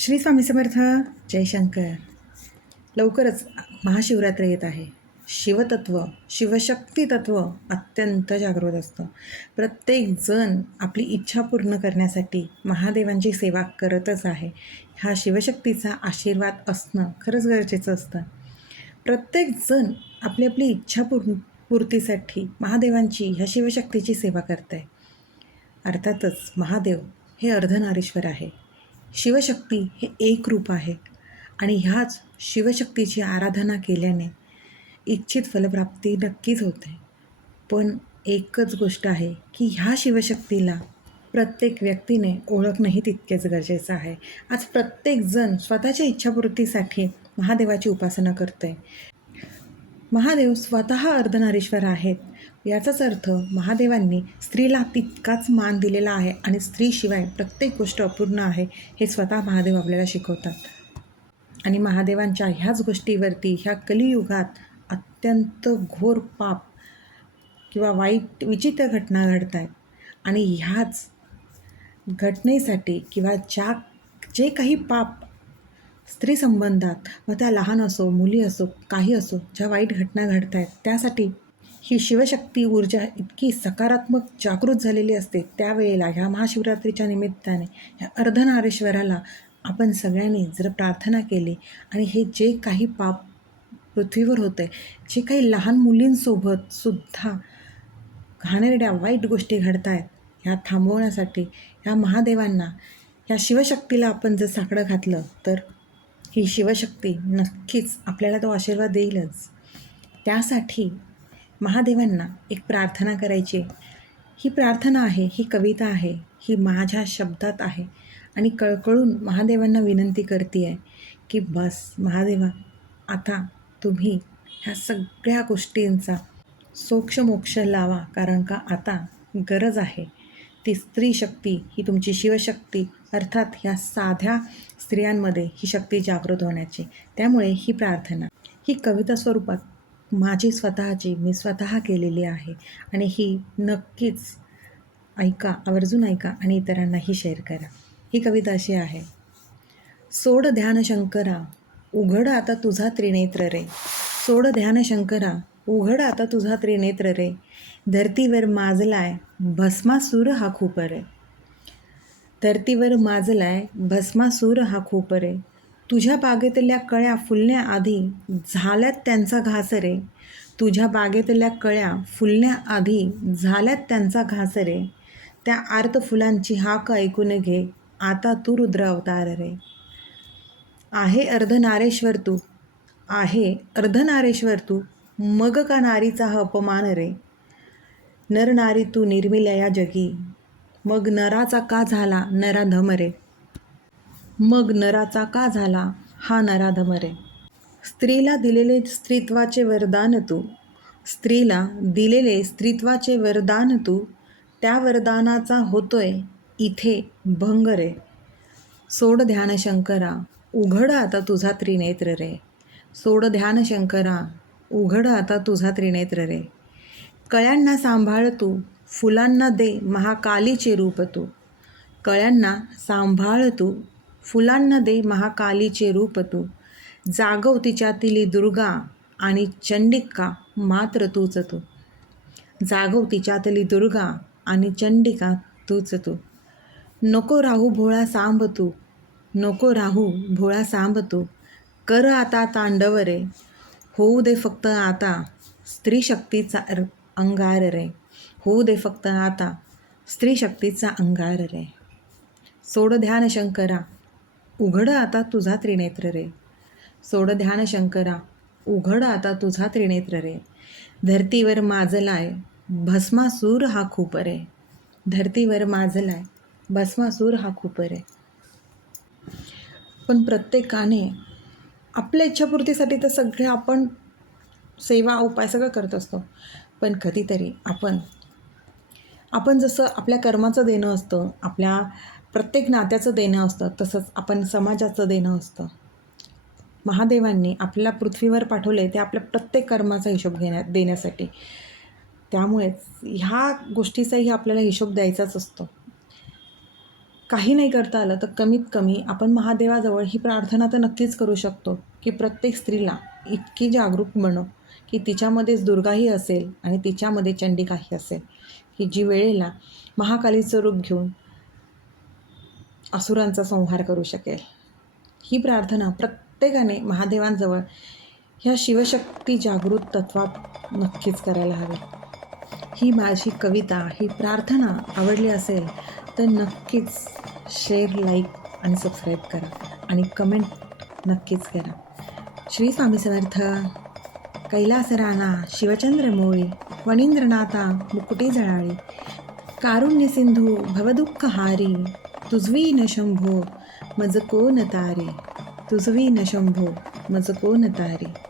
श्री स्वामी समर्थ जयशंकर लवकरच महाशिवरात्र येत आहे. शिवतत्व शिवशक्ती तत्व अत्यंत जागृत असतं. प्रत्येकजण आपली इच्छा पूर्ण करण्यासाठी महादेवांची सेवा करतच आहे. हा शिवशक्तीचा आशीर्वाद असणं खरंच गरजेचं असतं. प्रत्येकजण आपली आपली इच्छा पूर्ण पूर्तीसाठी महादेवांची ह्या शिवशक्तीची सेवा करत आहे अर्थातच महादेव हे अर्धनारीश्वर आहे. शिवशक्ती हे एक रूप आहे. आणि ह्याच शिवशक्तीची आराधना केल्याने इच्छित फलप्राप्ती नक्कीच होते. पण एकच गोष्ट आहे की ह्या शिवशक्तीला प्रत्येक व्यक्तीने ओळखणंही तितकेच गरजेचं आहे. आज प्रत्येकजण स्वतःच्या इच्छापूर्तीसाठी महादेवाची उपासना करतो आहे महादेव स्वतः अर्धनारीश्वर आहेत. याचाच अर्थ महादेवांनी स्त्रीला तितकाच मान दिलेला आहे आणि स्त्रीशिवाय प्रत्येक गोष्ट अपूर्ण आहे हे स्वतः महादेव आपल्याला शिकवतात. आणि महादेवांच्या ह्याच गोष्टीवरती ह्या कलियुगात अत्यंत घोर पाप किंवा वाईट विचित्र घटना घडत आहेत आणि ह्याच घटनेसाठी किंवा ज्या जे काही पाप स्त्री संबंधात मग त्या लहान असो मुली असो काही असो ज्या वाईट घटना घडत आहेत त्यासाठी ही शिवशक्ती ऊर्जा इतकी सकारात्मक जागृत झालेली असते त्यावेळेला ह्या महाशिवरात्रीच्या निमित्ताने ह्या अर्धनारेश्वराला आपण सगळ्यांनी जर प्रार्थना केली आणि हे जे काही पाप पृथ्वीवर होतं आहे जे काही लहान मुलींसोबत सुद्धा घाणेरड्या वाईट गोष्टी घडत आहेत ह्या थांबवण्यासाठी ह्या महादेवांना ह्या शिवशक्तीला आपण जर साकडं घातलं तर ही शिवशक्ती नक्कीच आपल्याला तो आशीर्वाद देईलच. त्यासाठी महादेवांना एक प्रार्थना करायची. ही प्रार्थना आहे ही कविता आहे ही माझ्या शब्दात आहे. आणि कळकळून महादेवांना विनंती करते आहे की बस महादेवा आता तुम्ही ह्या सगळ्या गोष्टींचा सोक्षमोक्ष लावा. कारण का आता गरज आहे. ती स्त्री शक्ती ही तुमची शिवशक्ती अर्थात ह्या साध्या स्त्रियांमध्ये ही शक्ती जागृत होण्याची. त्यामुळे ही प्रार्थना ही कविता स्वरूपात माझी स्वतःची मी स्वतः केलेली आहे. आणि ही नक्कीच ऐका आवर्जून ऐका आणि इतरांनाही शेअर करा. ही कविता अशी आहे. सोड ध्यान शंकरा उघड आता तुझा त्रिनेत्र रे. सोड ध्यान शंकरा उघड आता तुझा त्रिनेत्र रे. धरतीवर माजलाय भस्मासूर हा खूप रे. धरतीवर माजलाय भस्मासूर हा खूप रे. तुझ्या बागेतल्या कळ्या फुलण्याआधी झाल्यात त्यांचा घास रे तुझ्या बागेतल्या कळ्या फुलण्याआधी झाल्यात त्यांचा घास रे त्या आर्त फुलांची हाक ऐकून घे आता तू रुद्र अवतार रे. आहे अर्धनारेश्वर तू. आहे अर्धनारेश्वर तू. मग का नारीचा हा अपमान रे? नर नारी तू निर्मिल्या या जगी. मग नराचा का झाला नराधम रे? मग नराचा का झाला? हा नराधम रे स्त्रीला दिलेले स्त्रीत्वाचे वरदान तू. स्त्रीला दिलेले स्त्रीत्वाचे वरदान तू. त्या वरदानाचा होतोय इथे भंग रे. सोड ध्यान शंकरा उघड आता तुझा त्रिनेत्र रे. सोड ध्यान शंकरा उघड आता तुझा त्रिनेत्र रे. कळ्यांना सांभाळ तू फुलांना दे महाकालीचे रूप तू. कळ्यांना सांभाळ तू फुलांना दे महाकालीचे रूप तू. जागव तिच्यातील दुर्गा आणि चंडिका मात्र तूच तू. जागव तिच्यातली दुर्गा आणि चंडिका तूच तू. नको राहू भोळा सांब तू. नको राहू भोळा सांब तू. कर आता तांडव रे होऊ दे फक्त आता. स्त्री शक्तीचा अंगार रे. होऊ दे फक्त आता. स्त्री शक्तीचा अंगार रे. सोड ध्यान शंकरा उघड आता तुझा त्रिनेत्र रे. सोड ध्यान शंकरा उघड आता तुझा त्रिनेत्र रे. धरतीवर माजलाय भस्मासूर हा खूप रे. धरतीवर माजलाय भस्मासूर हा खूप रे. पण प्रत्येकाने आपल्या इच्छापूर्तीसाठी तर सगळे आपण सेवा उपाय सगळं करत असतो. पण कधीतरी आपण आपण जसं आपल्या कर्माचं देणं असतं आपल्या प्रत्येक नात्याचं देणं असतं तसंच आपण समाजाचं देणं असतं. महादेवांनी आपल्याला पृथ्वीवर पाठवले ते आपल्या प्रत्येक कर्माचा हिशोब घेण्या देण्यासाठी. त्यामुळेच ह्या गोष्टीचाही आपल्याला हिशोब द्यायचाच असतो. काही नाही करता आलं तर कमीत कमी आपण महादेवाजवळ ही प्रार्थना तर नक्कीच करू शकतो की प्रत्येक स्त्रीला इतकी जागरूक बनव की तिच्यामध्येच दुर्गाही असेल आणि तिच्यामध्ये चंडिकाही असेल. की जी वेळेला महाकालीचं रूप घेऊन असुरांचा संहार करू शकेल. ही प्रार्थना प्रत्येकाने महादेवांजवळ ह्या शिवशक्ती जागृत तत्वात नक्कीच करायला हवी. ही माझी कविता ही प्रार्थना आवडली असेल तर नक्कीच शेअर लाईक आणि सबस्क्राईब करा आणि कमेंट नक्कीच करा. श्री स्वामी समर्थ कैलास राणा शिवचंद्र मोळी वणींद्रनाथा मुकुटी जळाळी कारुण्य सिंधू भवदुःख हारी तुझवी न शंभो मज कोण तारे? तुझवी न शंभो मज कोण तारे?